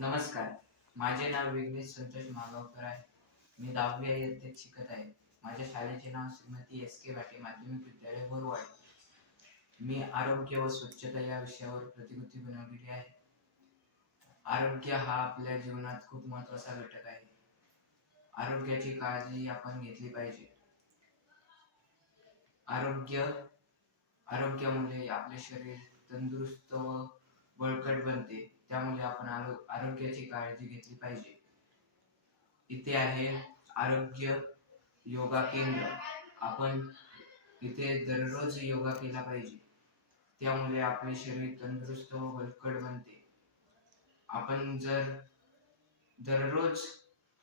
नमस्कार. माझे नाव विघ्नेश संतोष मागावकर आहे. मी दहावी इयत्तेत शिकत आहे. माझ्या शाळेचे नाव श्रीमती एस के भाटे माध्यमिक विद्यालय बोरवाड. मी आरोग्य व स्वच्छता या विषयावर प्रतिकृती बनवलेली आहे. आरोग्य हा आपल्या जीवनात खूप महत्त्वाचा घटक आहे. आरोग्याची काळजी आपण घेतली पाहिजे. आरोग्य आरोग्यामुळे आपले शरीर तंदुरुस्त व बळकट बनते. त्यामुळे आपण आरो आरोग्याची काळजी घेतली पाहिजे. इथे आहे आरोग्य योगा केंद्र. आपण इथे दररोज योगा केला पाहिजे. त्यामुळे आपले शरीर तंदुरुस्त व बळकट बनते. आपण जर दररोज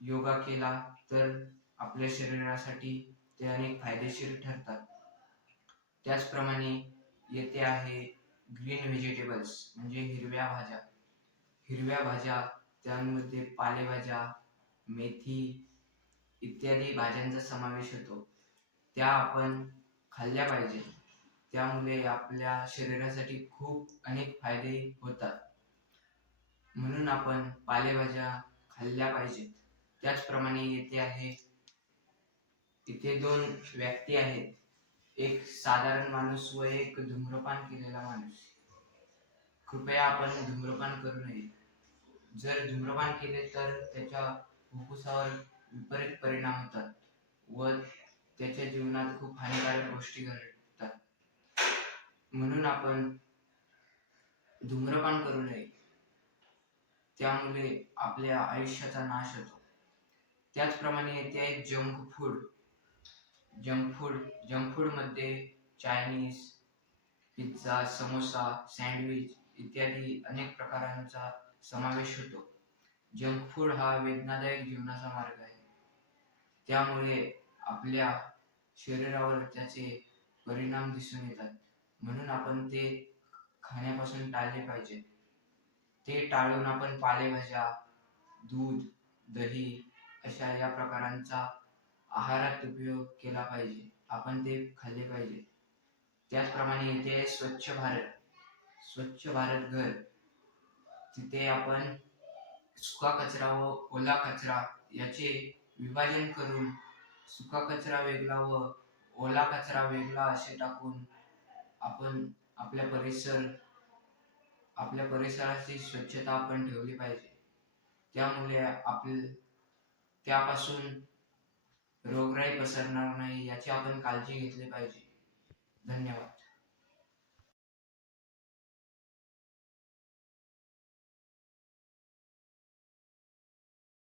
योगा केला तर आपल्या शरीरासाठी ते अनेक फायदेशीर ठरतात. त्याचप्रमाणे येथे आहे ग्रीन व्हेजिटेबल्स म्हणजे हिरव्या भाज्या. हिरव्या भाज्या त्यामध्ये पालेभाज्या मेथी इत्यादी भाज्यांचा समावेश होतो. त्या आपण खाल्ल्या पाहिजे. त्यामुळे आपल्या शरीरासाठी खूप अनेक फायदे होतात. म्हणून आपण पालेभाज्या खाल्ल्या पाहिजेत. त्याचप्रमाणे येथे आहे इथे दोन व्यक्ती आहेत. एक साधारण माणूस व एक धूम्रपान केलेला माणूस. कृपया आपण धूम्रपान करू नये. जर धूम्रपान केले तर त्याच्या फुफ्फुसावर विपरीत परिणाम होतात व त्याच्या जीवनात खूप हानिकारक गोष्टी घडतात. म्हणून आपण धूम्रपान करू नये. त्यामुळे आपल्या आयुष्याचा नाश होतो. त्याचप्रमाणे येते आहे junk food junk food junk फूडमध्ये चायनीज पिझ्झा समोसा सँडविच इत्यादी अनेक प्रकारांचा समावेश होतो. जंक फूड हा वेदनादायक जीवनाचा मार्ग आहे. त्यामुळे आपल्या शरीरावर त्याचे परिणाम दिसून येतात. म्हणून आपण ते खाण्यापासून टाळले पाहिजे. ते टाळून आपण पालेभाज्या दूध दही अशा या प्रकारांचा आहारात उपयोग केला पाहिजे. आपण ते खाल्ले पाहिजे. त्याचप्रमाणे इथे स्वच्छ भारत स्वच्छ भारत घर. तिथे आपण सुका कचरा व ओला कचरा याचे विभाजन करून सुका कचरा वेगळा व ओला कचरा वेगळा असे टाकून आपण आपल्या परिसर आपल्या परिसराची स्वच्छता आपण ठेवली पाहिजे. त्यामुळे आपल त्यापासून रोगराई पसरणार नाही याची आपण काळजी घेतली पाहिजे. धन्यवाद.